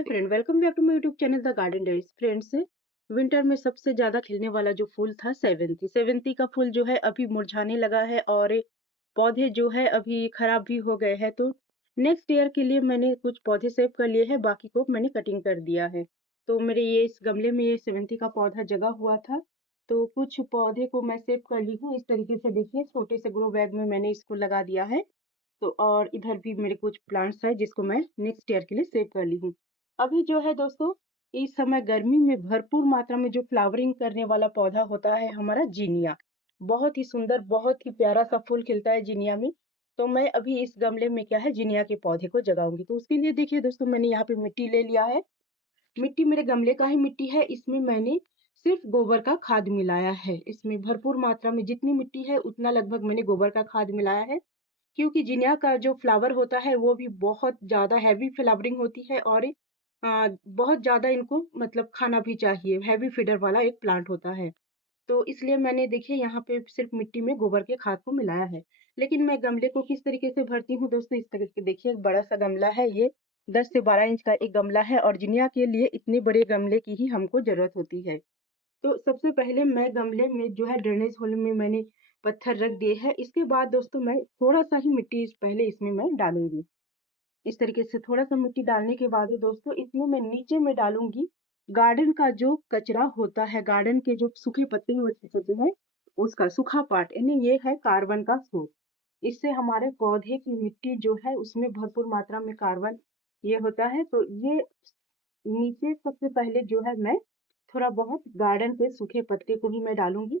Hello friend, welcome back to my YouTube channel the garden diaries. Friends, winter में सबसे ज्यादा खिलने वाला जो फूल था सेवंती। सेवंती का फूल जो है अभी मुरझाने लगा है और पौधे जो है अभी खराब भी हो गए हैं। तो नेक्स्ट ईयर के लिए मैंने कुछ पौधे सेव कर लिए हैं, बाकी को मैंने कटिंग कर दिया है। तो मेरे ये इस गमले में ये सेवंती का पौधा जगा हुआ था, तो कुछ पौधे को मैं सेव कर ली हूँ। इस तरीके से देखिए, छोटे से ग्रो बैग में मैंने इसको लगा दिया है। तो और इधर भी मेरे कुछ प्लांट्स है जिसको मैं नेक्स्ट ईयर के लिए सेव कर ली हूँ। अभी जो है दोस्तों, इस समय गर्मी में भरपूर मात्रा में जो फ्लावरिंग करने वाला पौधा होता है हमारा जीनिया। बहुत ही सुंदर, बहुत ही प्यारा सा फूल खिलता है जीनिया में। तो मैं अभी इस गमले में क्या है, जीनिया के पौधे को जगाऊंगी। तो उसके लिए देखिए दोस्तों, मैंने यहाँ पे मिट्टी ले लिया है। मिट्टी मेरे गमले का ही मिट्टी है। इसमें मैंने सिर्फ गोबर का खाद मिलाया है। इसमें भरपूर मात्रा में जितनी मिट्टी है उतना लगभग मैंने गोबर का खाद मिलाया है, क्योंकि जिनिया का जो फ्लावर होता है वो भी बहुत ज़्यादा हैवी फ्लावरिंग होती है और बहुत ज़्यादा इनको मतलब खाना भी चाहिए। हैवी फीडर वाला एक प्लांट होता है। तो इसलिए मैंने देखिए यहाँ पे सिर्फ मिट्टी में गोबर के खाद को मिलाया है। लेकिन मैं गमले को किस तरीके से भरती हूँ दोस्तों, इस तरीके देखिए, एक बड़ा सा गमला है। ये 10 से 12 इंच का एक गमला है और जिनिया के लिए इतने बड़े गमले की ही हमको जरूरत होती है। तो सबसे पहले मैं गमले में जो है ड्रेनेज होल में मैंने पत्थर रख दिए हैं। इसके बाद दोस्तों मैं थोड़ा सा ही मिट्टी पहले इसमें मैं डालूंगी। इस तरीके से थोड़ा सा मिट्टी डालने के बाद दोस्तों इसमें मैं नीचे में डालूंगी गार्डन का जो कचरा होता है, गार्डन के जो सूखे पत्ते होते हैं उसका सूखा पार्ट, यानी ये है कार्बन का स्रोत। इससे हमारे पौधे की मिट्टी जो है उसमें भरपूर मात्रा में कार्बन ये होता है। तो ये नीचे सबसे पहले जो है मैं थोड़ा बहुत गार्डन के सूखे पत्ते को भी मैं डालूंगी।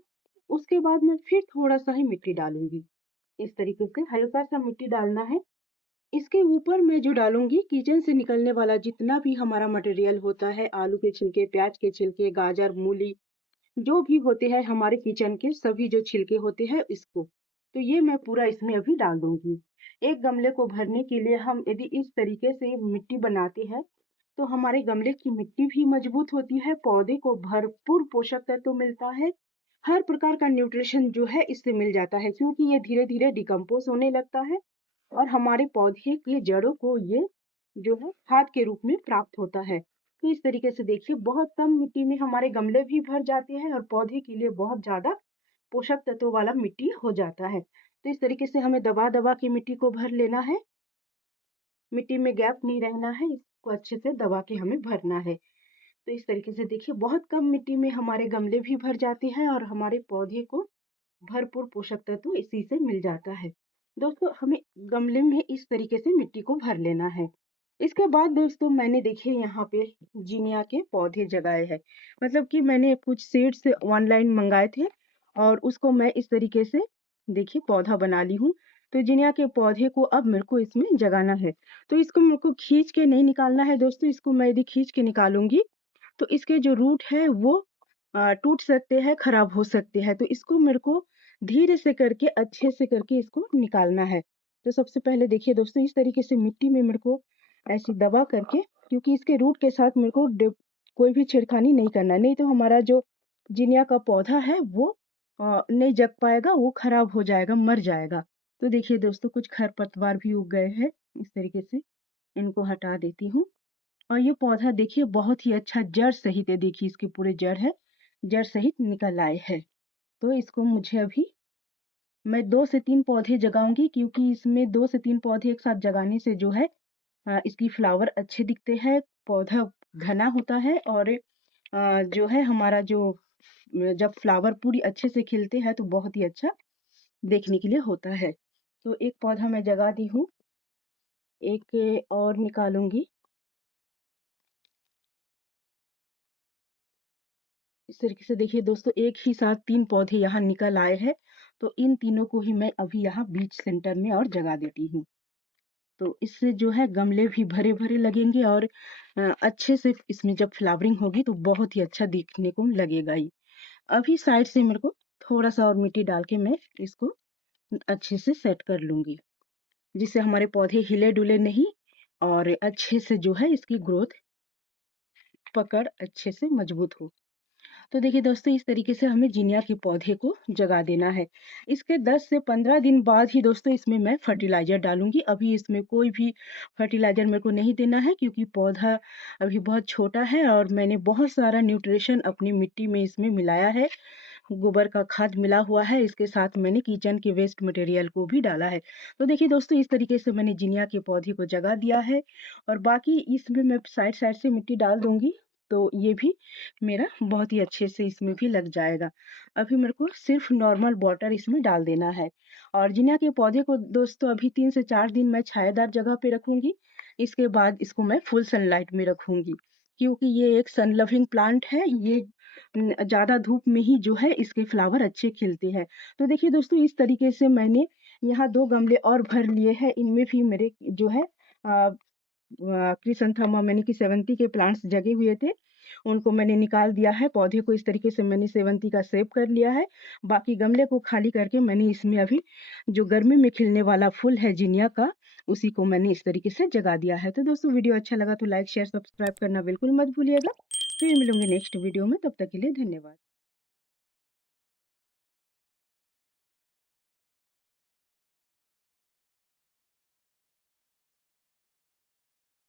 उसके बाद मैं फिर थोड़ा सा ही मिट्टी डालूंगी। इस तरीके से हल्का सा मिट्टी डालना है। इसके ऊपर मैं जो डालूंगी किचन से निकलने वाला जितना भी हमारा मटेरियल होता है, आलू के छिलके, प्याज के छिलके, गाजर, मूली, जो भी होते हैं हमारे किचन के सभी जो छिलके होते हैं इसको, तो ये मैं पूरा इसमें अभी डाल दूंगी। एक गमले को भरने के लिए हम यदि इस तरीके से मिट्टी बनाते हैं तो हमारे गमले की मिट्टी भी मजबूत होती है, पौधे को भरपूर पोषक तत्व मिलता है, हर प्रकार का न्यूट्रिशन जो है इससे मिल जाता है, क्योंकि ये धीरे धीरे डिकम्पोज होने लगता है और हमारे पौधे की जड़ों को ये जो है खाद के रूप में प्राप्त होता है। तो इस तरीके से देखिए, बहुत कम मिट्टी में हमारे गमले भी भर जाते हैं और पौधे के लिए बहुत ज्यादा पोषक तत्वों वाला मिट्टी हो जाता है। तो इस तरीके से हमें दबा दबा के मिट्टी को भर लेना है। मिट्टी में गैप नहीं रहना है, इसको अच्छे से दबा के हमें भरना है। तो इस तरीके से देखिए, बहुत कम मिट्टी में हमारे गमले भी भर जाते हैं और हमारे पौधे को भरपूर पोषक तत्व इसी से मिल जाता है। दोस्तों, हमें गमले में इस तरीके से मिट्टी को भर लेना है। इसके बाद दोस्तों मैंने देखिए यहाँ पे जीनिया के पौधे जगाए हैं। मतलब कि मैंने कुछ सीड्स ऑनलाइन मंगाए थे और उसको मैं इस तरीके से देखिए पौधा बना ली हूँ। तो जीनिया के पौधे को अब मेरे को इसमें जगाना है। तो इसको मेरे को खींच के नहीं निकालना है दोस्तों। इसको मैं यदि खींच के निकालूंगी तो इसके जो रूट है वो टूट सकते हैं, खराब हो सकते हैं। तो इसको मेरे को धीरे से करके, अच्छे से करके इसको निकालना है। तो सबसे पहले देखिए दोस्तों, इस तरीके से मिट्टी में मेरे को ऐसे दबा करके, क्योंकि इसके रूट के साथ मेरे को कोई भी छेड़खानी नहीं करना है, नहीं तो हमारा जो जिनिया का पौधा है वो नहीं जग पाएगा, वो खराब हो जाएगा, मर जाएगा। तो देखिए दोस्तों, कुछ खरपतवार भी उग गए हैं। इस तरीके से इनको हटा देती हूँ। और ये पौधा देखिए बहुत ही अच्छा जड़ सहित है। देखिए इसके पूरे जड़ है, जड़ सहित निकल आए हैं। तो इसको मुझे अभी मैं 2 से 3 पौधे जगाऊंगी, क्योंकि इसमें 2 से 3 पौधे एक साथ जगाने से जो है इसकी फ्लावर अच्छे दिखते हैं, पौधा घना होता है और जो है हमारा जो जब फ्लावर पूरी अच्छे से खिलते हैं तो बहुत ही अच्छा देखने के लिए होता है। तो एक पौधा मैं जगा दी हूँ, एक और निकालूंगी। इस तरीके से देखिए दोस्तों, एक ही साथ 3 पौधे यहाँ निकल आए हैं। तो इन तीनों को ही मैं अभी यहाँ बीच सेंटर में और जगा देती हूँ। तो इससे जो है गमले भी भरे भरे लगेंगे और अच्छे से इसमें जब फ्लावरिंग होगी तो बहुत ही अच्छा दिखने को लगेगा ही। अभी साइड से मेरे को थोड़ा सा और मिट्टी डाल के मैं इसको अच्छे से सेट कर लूंगी, जिससे हमारे पौधे हिले डुले नहीं और अच्छे से जो है इसकी ग्रोथ, पकड़ अच्छे से मजबूत हो। तो देखिए दोस्तों, इस तरीके से हमें जिनिया के पौधे को जगा देना है। इसके 10 से 15 दिन बाद ही दोस्तों इसमें मैं फर्टिलाइज़र डालूँगी। अभी इसमें कोई भी फर्टिलाइज़र मेरे को नहीं देना है, क्योंकि पौधा अभी बहुत छोटा है और मैंने बहुत सारा न्यूट्रिशन अपनी मिट्टी में इसमें मिलाया है। गोबर का खाद मिला हुआ है, इसके साथ मैंने किचन के वेस्ट मटेरियल को भी डाला है। तो देखिए दोस्तों, इस तरीके से मैंने जिनिया के पौधे को जगा दिया है और बाकी इसमें मैं साइड-साइड से मिट्टी डाल दूँगी, तो ये भी मेरा बहुत ही अच्छे से इसमें भी लग जाएगा। अभी मेरे को सिर्फ़ नॉर्मल वाटर इसमें डाल देना है और जिनिया के पौधे को दोस्तों अभी 3 से 4 दिन मैं छायादार जगह पे रखूँगी। इसके बाद इसको मैं फुल सनलाइट में रखूँगी, क्योंकि ये एक सन लविंग प्लांट है। ये ज़्यादा धूप में ही जो है इसके फ्लावर अच्छे खिलते हैं। तो देखिए दोस्तों, इस तरीके से मैंने यहाँ 2 गमले और भर लिए हैं। इनमें भी मेरे जो है क्रिसैंथेमम यानी कि सेवंती के प्लांट्स जगे हुए थे, उनको मैंने निकाल दिया है। पौधे को इस तरीके से मैंने सेवंती का शेप कर लिया है। बाकी गमले को खाली करके मैंने इसमें अभी जो गर्मी में खिलने वाला फूल है जिनिया का, उसी को मैंने इस तरीके से जगा दिया है। तो दोस्तों, वीडियो अच्छा लगा तो लाइक, शेयर, सब्सक्राइब करना बिल्कुल मत भूलिएगा। फिर मिलूँगी नेक्स्ट वीडियो में, तब तक के लिए धन्यवाद।